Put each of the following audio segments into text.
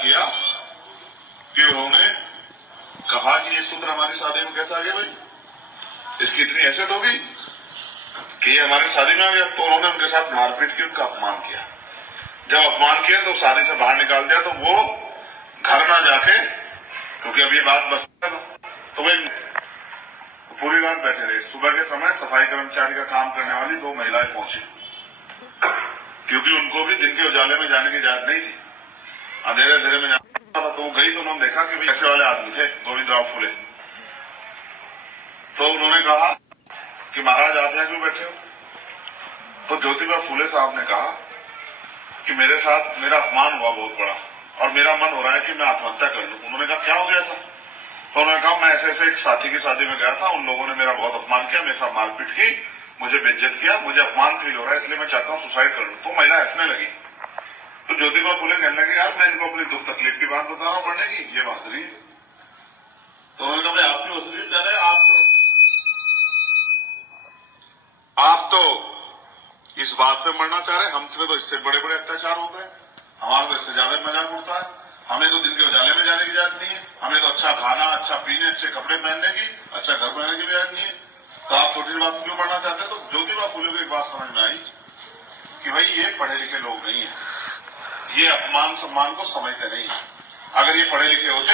किया कि उन्होंने कहा कि ये सूत्र हमारी शादी में कैसे आ गया भाई, इसकी इतनी हैसियत होगी कि ये हमारी शादी में आ गया। तो उन्होंने उनके साथ मारपीट की, उनका अपमान किया। जब अपमान किया तो शादी से बाहर निकाल दिया। तो वो घर ना जाके, क्योंकि अब ये बात बस तो वे पूरी रात बैठे रहे। सुबह के समय सफाई कर्मचारी का काम करने वाली 2 महिलाएं पहुंची, क्योंकि उनको भी दिन के उजाले में जाने की इजाजत नहीं थी, अंधेरे अंधेरे में जाना था। तो वो गई तो उन्होंने देखा कि भाई ऐसे वाले आदमी थे गोविंदराव फुले। तो उन्होंने कहा कि महाराज आप यहां क्यों बैठे हो? तो ज्योतिबा फुले साहब ने कहा कि मेरे साथ मेरा अपमान हुआ बहुत बड़ा और मेरा मन हो रहा है कि मैं आत्महत्या कर लूं। उन्होंने कहा क्या हो गया ऐसा? तो उन्होंने कहा मैं ऐसे एक साथी की शादी में गया था, उन लोगों ने मेरा बहुत अपमान किया, मेरे साथ मारपीट की, मुझे बेइज्जत किया, मुझे अपमान फील हो रहा है, इसलिए मैं चाहता हूं सुसाइड कर लूं। तो महिला हंसने लगी। तो ज्योतिबा फुले कहने लगे यार मैं इनको अपनी दुख तकलीफ की बात बता रहा हूं पढ़ने की, ये बात रही है। तो उन्होंने कहा भाई आपकी वसूली ज्यादा है, आप तो इस बात पे मरना चाह रहे हैं, हमसे तो इससे बड़े बड़े अत्याचार होते हैं, हमारा तो इससे ज्यादा मजाक उड़ता है, हमें तो दिन के उजाले में जाने की इजाजत नहीं है, हमें तो अच्छा खाना, अच्छा पीने, अच्छे कपड़े पहनने की, अच्छा घर बनाने की इजाजत नहीं है, तो आप छोटी सी बात क्यों मरना चाहते हैं? तो ज्योतिबा फुले को एक बात समझ में आई कि भाई ये पढ़े लिखे लोग नहीं है, ये अपमान सम्मान को समझते नहीं है। अगर ये पढ़े लिखे होते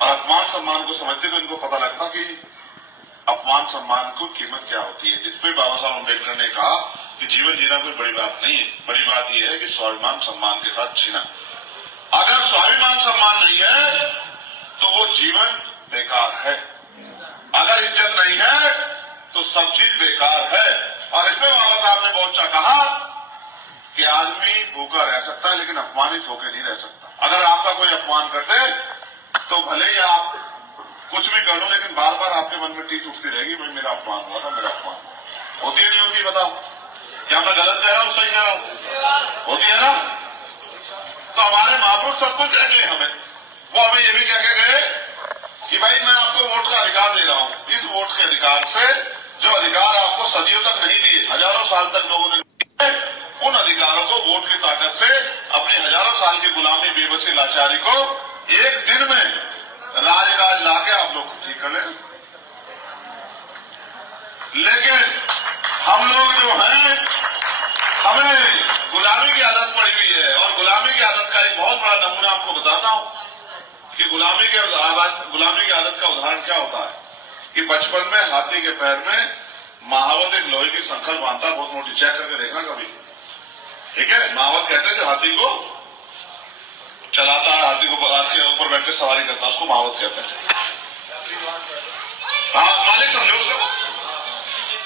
और अपमान सम्मान को समझते तो इनको पता लगता कि अपमान सम्मान की कीमत क्या होती है। जिसपे बाबा साहब अम्बेडकर ने कहा कि जीवन जीना कोई बड़ी बात नहीं है, बड़ी बात यह है कि स्वाभिमान सम्मान के साथ जीना। अगर स्वाभिमान सम्मान नहीं है तो वो जीवन बेकार है, अगर इज्जत नहीं है तो सब चीज बेकार है। और इसमें बाबा साहब ने बहुत अच्छा कहा कि आदमी भूखा रह सकता है लेकिन अपमानित होकर नहीं रह सकता। अगर आपका कोई अपमान कर दे तो भले ही आप कुछ भी कर लो, लेकिन बार बार आपके मन में टीस उठती रहेगी भाई मेरा अपमान हुआ था, मेरा अपमान होती है नहीं होती? बताओ, क्या मैं गलत कह रहा हूं सही कह रहा हूं? होती है ना? तो हमारे महापुरुष सब कुछ कह गए हमें, वो हमें ये भी कह के गए कि भाई मैं आपको वोट का अधिकार दे रहा हूं। इस वोट के अधिकार से जो अधिकार आपको सदियों तक नहीं दिए, हजारों साल तक लोगों ने दिए, उन अधिकारों को वोट की ताकत से अपनी हजारों साल की गुलामी, बेबसी, लाचारी को एक दिन में राजगाज लाके आप लोग ठीक कर लें। लेकिन हम लोग जो हैं, हमें गुलामी की आदत पड़ी हुई है। और गुलामी की आदत का एक बहुत बड़ा नमूना आपको बताता हूं कि गुलामी की आदत का उदाहरण क्या होता है कि बचपन में हाथी के पैर में महावत एक लोहे की संखल बांधता, बहुत मोटी, चेक करके देखना कभी, ठीक है? महावत कहते हैं जो हाथी को चलाता है, हाथी को हाथी के ऊपर बैठ के सवारी करता है, उसको महावत कहते हैं। हाँ, मालिक समझो उसको।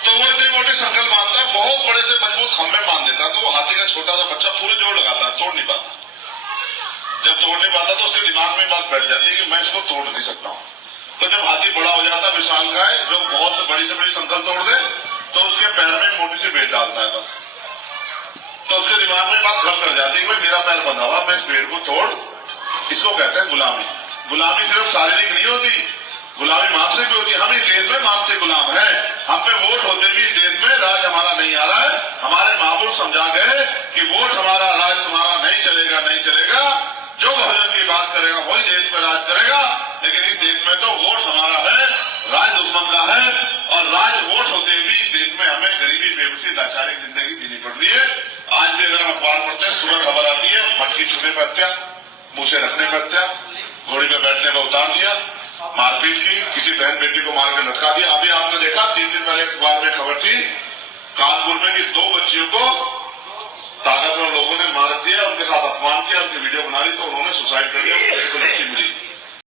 तो वो इतनी मोटी संकल बांधता है, बहुत बड़े से मजबूत खंभे बांध देता है, तो वो हाथी का छोटा सा बच्चा पूरे जोर लगाता है, तोड़ नहीं पाता। जब तोड़ नहीं पाता तो उसके दिमाग में बात बैठ जाती है कि मैं इसको तोड़ नहीं सकता हूँ। तो जब हाथी बड़ा हो जाता है, विशालकाय, जो बहुत से बड़ी संकल तोड़ दे, तो उसके पैर में मोटी सी बेट डालता है बस। तो उसके दिमाग में बात घर कर जाती है कि मेरा पैर बंधा हुआ, मैं इस पेड़ को तोड़। इसको कहते हैं गुलामी। गुलामी सिर्फ शारीरिक नहीं होती, गुलामी मानसिक भी होती है। हम इस देश में मानसिक गुलाम हैं, हम पे वोट होते भी इस देश में राज हमारा नहीं आ रहा है। हमारे महापुरुष समझा गए कि वोट हमारा, राज तुम्हारा नहीं चलेगा, नहीं चलेगा। जो बहुजन की बात करेगा वही देश में राज करेगा। लेकिन इस देश में तो वोट हमारा है, राज दुश्मन का है। और राज वोट होते भी इस देश में हमें गरीबी, बेबसी, लाचारी जिंदगी जीनी पड़ रही है। आज भी अगर हम अखबार पढ़ते हैं, सुबह खबर आती है मटकी छूने पर हत्या, मूछे रखने पर हत्या, घोड़ी पे बैठने पर उतार दिया, मारपीट की, किसी बहन बेटी को मार के लटका दिया। अभी आपने देखा 3 दिन पहले अखबार में खबर थी कानपुर में कि 2 बच्चियों को ताकतवर लोगों ने मार दिया, उनके साथ अपमान किया, उनकी वीडियो बना ली, तो उन्होंने सुसाइड कर लिया, उनको लड़की मिली।